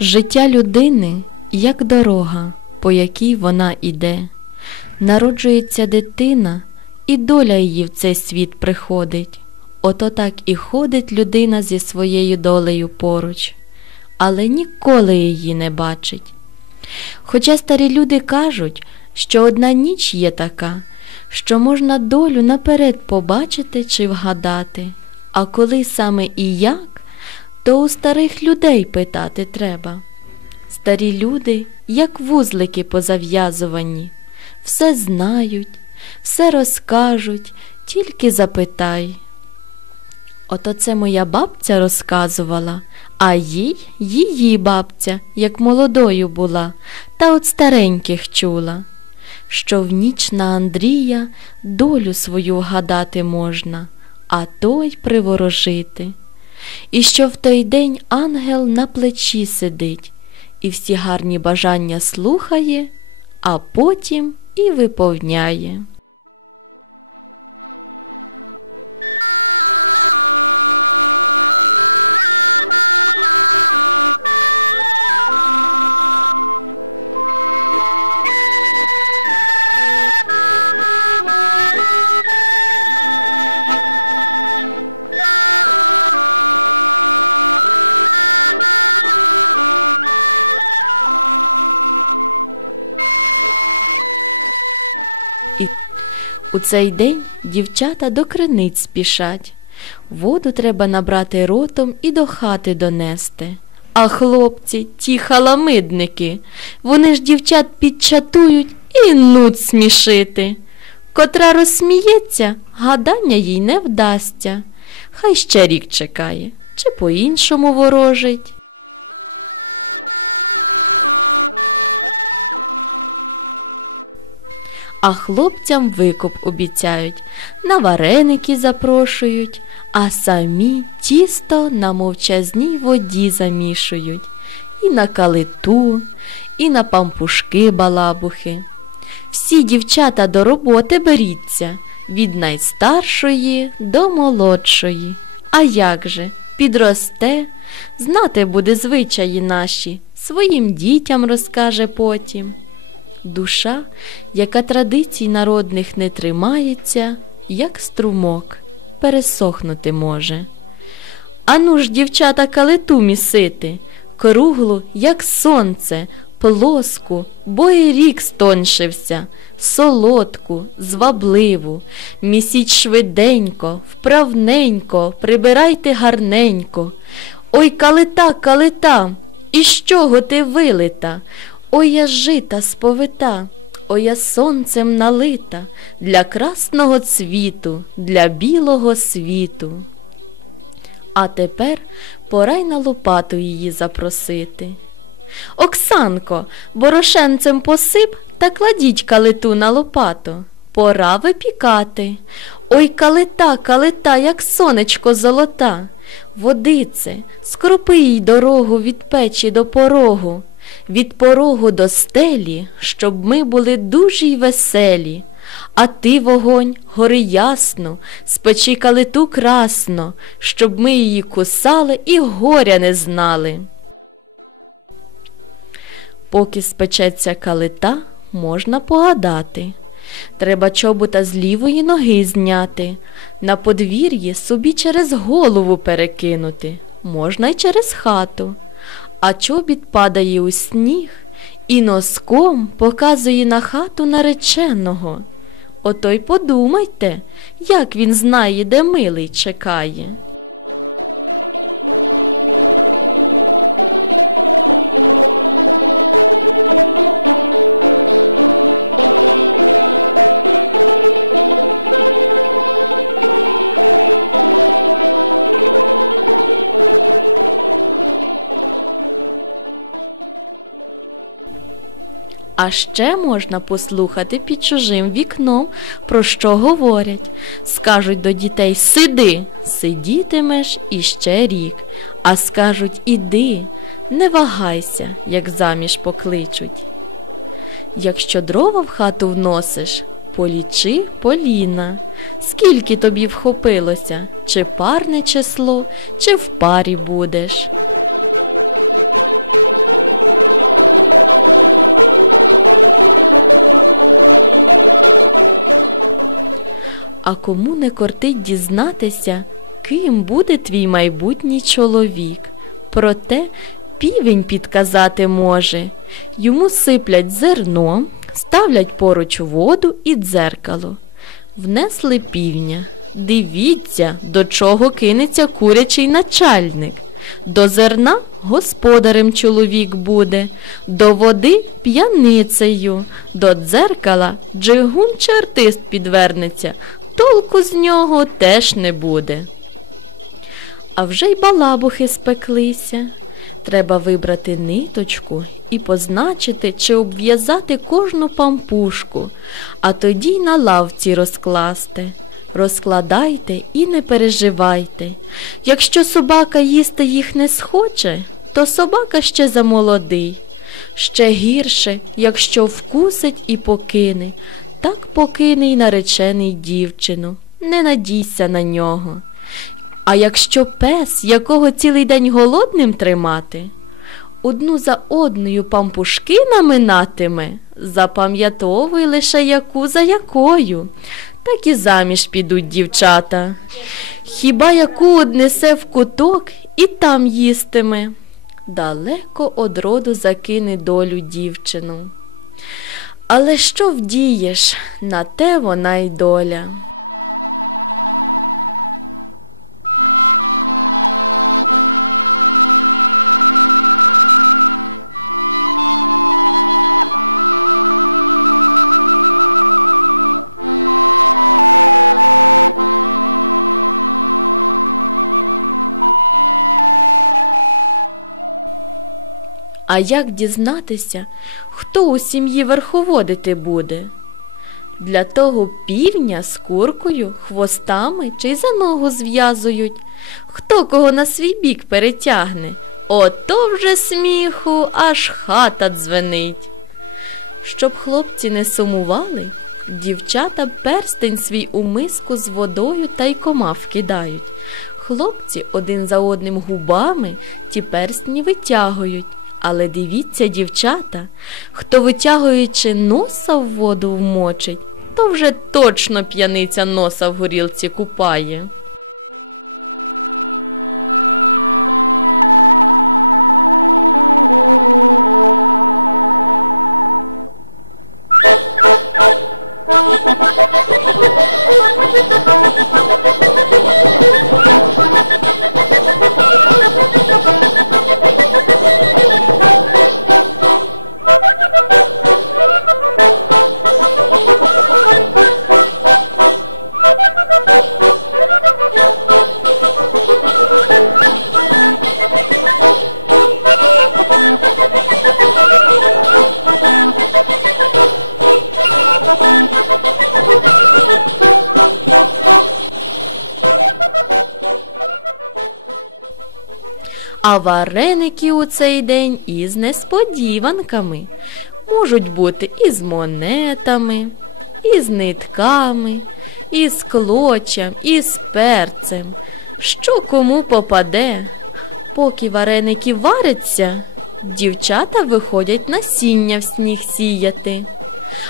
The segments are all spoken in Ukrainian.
Життя людини як дорога, по якій вона іде. Народжується дитина, і доля її в цей світ приходить. Ото так і ходить людина зі своєю долею поруч, але ніколи її не бачить. Хоча старі люди кажуть, що одна ніч є така, що можна долю наперед побачити чи вгадати, а коли саме і як, то у старих людей питати треба. Старі люди, як вузлики позав'язувані, все знають, все розкажуть, тільки запитай. Ото це моя бабця розказувала, а їй її бабця, як молодою була, та от стареньких чула, що в ніч на Андрія долю свою гадати можна, а той приворожити. І що в той день ангел на плечі сидить, і всі гарні бажання слухає, а потім і виповняє. Цей день дівчата до криниць спішать. Воду треба набрати ротом і до хати донести. А хлопці, ті халамидники, вони ж дівчат підчатують і нут смішити. Котра розсміється, гадання їй не вдасться. Хай ще рік чекає, чи по-іншому ворожить. А хлопцям викуп обіцяють, на вареники запрошують, а самі тісто на мовчазній воді замішують, і на калиту, і на пампушки балабухи. Всі дівчата до роботи беріться, від найстаршої до молодшої. А як же, підросте, знати буде звичаї наші, своїм дітям розкаже потім. Душа, яка традицій народних не тримається, як струмок, пересохнути може. Ану ж, дівчата, калиту місити, круглу, як сонце, плоску, бо і рік стоншився, солодку, звабливу, місіть швиденько, вправненько, прибирайте гарненько. Ой, калита, калита, із чого ти вилита? Ой я жита сповита, ой я сонцем налита для красного цвіту, для білого світу. А тепер пора й на лопату її запросити. Оксанко, борошенцем посип та кладіть калиту на лопату. Пора випікати. Ой калита, калита, як сонечко золота. Водице, скропи їй дорогу від печі до порогу від порогу до стелі, щоб ми були дуже й веселі. А ти, вогонь, гори ясно, спечи калиту красно, щоб ми її кусали і горя не знали. Поки спечеться калита, можна погадати. Треба чобота з лівої ноги зняти, на подвір'ї собі через голову перекинути, можна й через хату а чобіт падає у сніг і носком показує на хату нареченого. Ото й подумайте, як він знає, де милий чекає. А ще можна послухати під чужим вікном, про що говорять. Скажуть до дітей Сиди, сидітимеш іще рік, а скажуть Іди, не вагайся, як заміж покличуть. Якщо дрова в хату вносиш, полічи поліна, скільки тобі вхопилося, чи парне число, чи в парі будеш. А кому не кортить дізнатися, ким буде твій майбутній чоловік. Проте півень підказати може. Йому сиплять зерно, ставлять поруч воду і дзеркало. Внесли півня. Дивіться, до чого кинеться курячий начальник. До зерна господарем чоловік буде, до води п'яницею, до дзеркала джигун чи артист підвернеться, толку з нього теж не буде. А вже й балабухи спеклися. Треба вибрати ниточку і позначити чи обв'язати кожну пампушку, а тоді й на лавці розкласти. Розкладайте і не переживайте. Якщо собака їсти їх не схоче, то собака ще замолодий. Ще гірше, якщо вкусить і покине, так покине наречений дівчину. Не надійся на нього. А якщо пес, якого цілий день голодним тримати, одну за одною пампушки наминатиме, запам'ятовуй лише яку за якою, так і заміж підуть дівчата. Хіба яку однесе в куток і там їстиме, далеко од роду закине долю дівчину. Але що вдієш, на те вона й доля. А як дізнатися, хто у сім'ї верховодити буде? Для того півня з куркою, хвостами чи за ногу зв'язують, хто кого на свій бік перетягне, ото вже сміху, аж хата дзвенить. Щоб хлопці не сумували, дівчата перстень свій у миску з водою та й кома вкидають. Хлопці один за одним губами ті перстні витягують. Але дивіться, дівчата, хто витягуючи носа в воду вмочить, то вже точно п'яниця носа в горілці купає. А вареники у цей день із несподіванками можуть бути із монетами, із нитками, із клочем, із перцем. Що кому попаде. Поки вареники варяться, дівчата виходять насіння в сніг сіяти.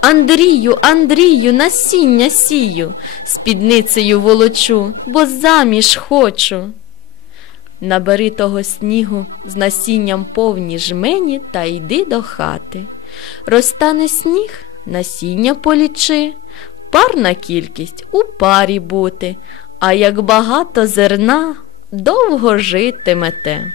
Андрію, Андрію, насіння сію, спідницею волочу, бо заміж хочу. Набери того снігу з насінням повні жмені та йди до хати. Розтане сніг, насіння полічи, парна кількість у парі бути, а як багато зерна довго житимете.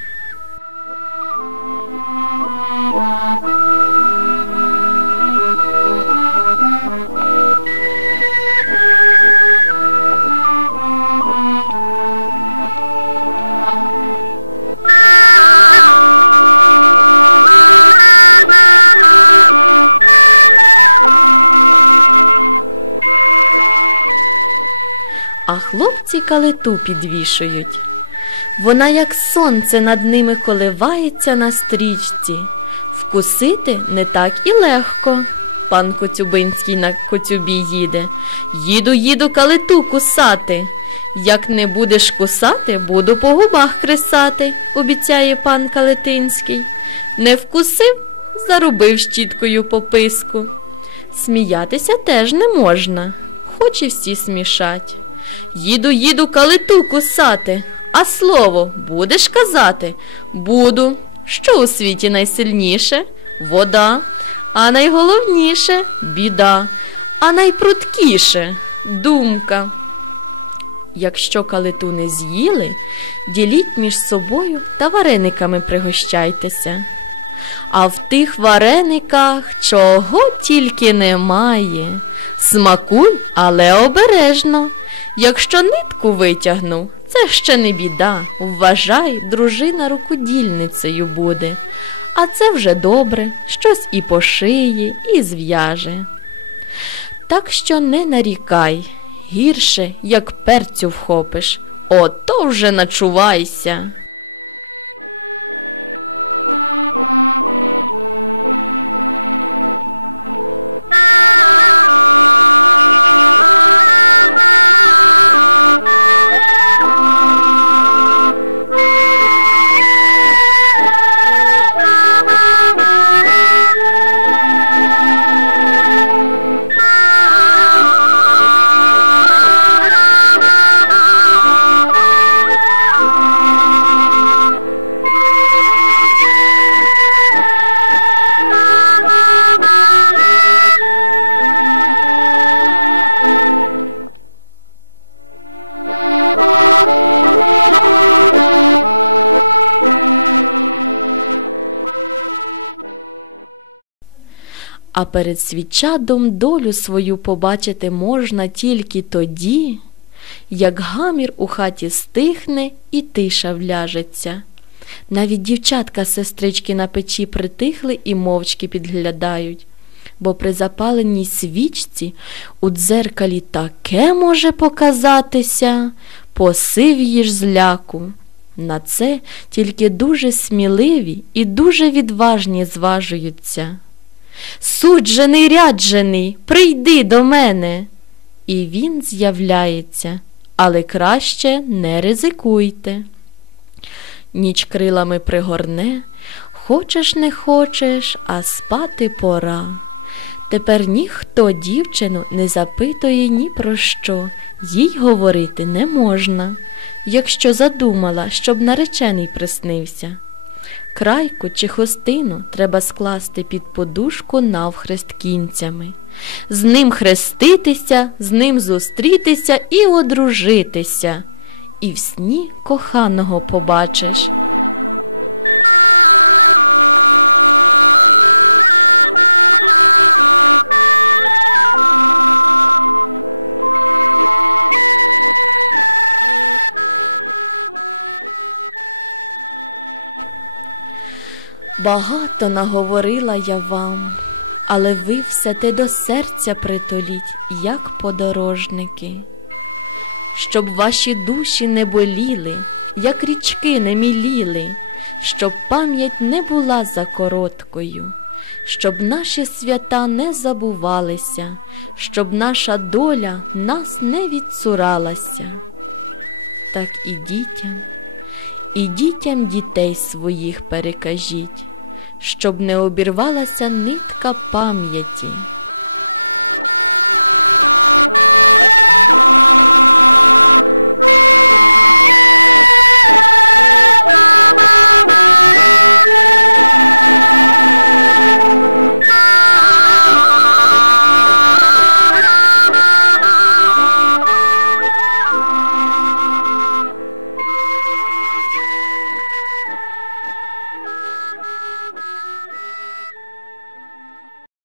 Калиту підвішують. Вона, як сонце, над ними коливається на стрічці. Вкусити не так і легко. Пан Коцюбинський на коцюбі їде. Їду, їду калиту кусати. Як не будеш кусати, буду по губах кресати, обіцяє пан Калетинський. Не вкусив, зарубив щіткою по писку. Сміятися теж не можна. хоч і всі смішать. Їду, їду калиту кусати, а слово будеш казати? Буду. Що у світі найсильніше? Вода, а найголовніше біда, а найпруткіше думка. Якщо калиту не з'їли, діліть між собою та варениками пригощайтеся. А в тих варениках чого тільки немає. Смакуй, але обережно. Якщо нитку витягнув, це ще не біда. Вважай, дружина рукодільницею буде. А це вже добре, щось і пошиє, і зв'яже. Так що не нарікай, гірше, як перцю вхопиш, ото вже начувайся. А перед свічадом долю свою побачити можна тільки тоді, як гамір у хаті стихне і тиша вляжеться. Навіть дівчатка сестрички на печі притихли і мовчки підглядають, бо при запаленій свічці у дзеркалі таке може показатися, посивієш зляку. На це тільки дуже сміливі і дуже відважні зважуються. Суджений ряджений, прийди до мене. І він з'являється, але краще не ризикуйте. Ніч крилами пригорне, хочеш не хочеш, а спати пора. Тепер ніхто дівчину не запитує ні про що, їй говорити не можна, якщо задумала, щоб наречений приснився. Крайку чи хустину треба скласти під подушку навхрест кінцями, з ним хреститися, з ним зустрітися і одружитися, і в сні коханого побачиш. Багато наговорила я вам, але ви все те до серця притоліть, як подорожники, щоб ваші душі не боліли, як річки не міліли, щоб пам'ять не була за короткою, щоб наші свята не забувалися, щоб наша доля нас не відцуралася. Так і дітям, і дітям дітей своїх перекажіть щоб не обірвалася нитка пам'яті.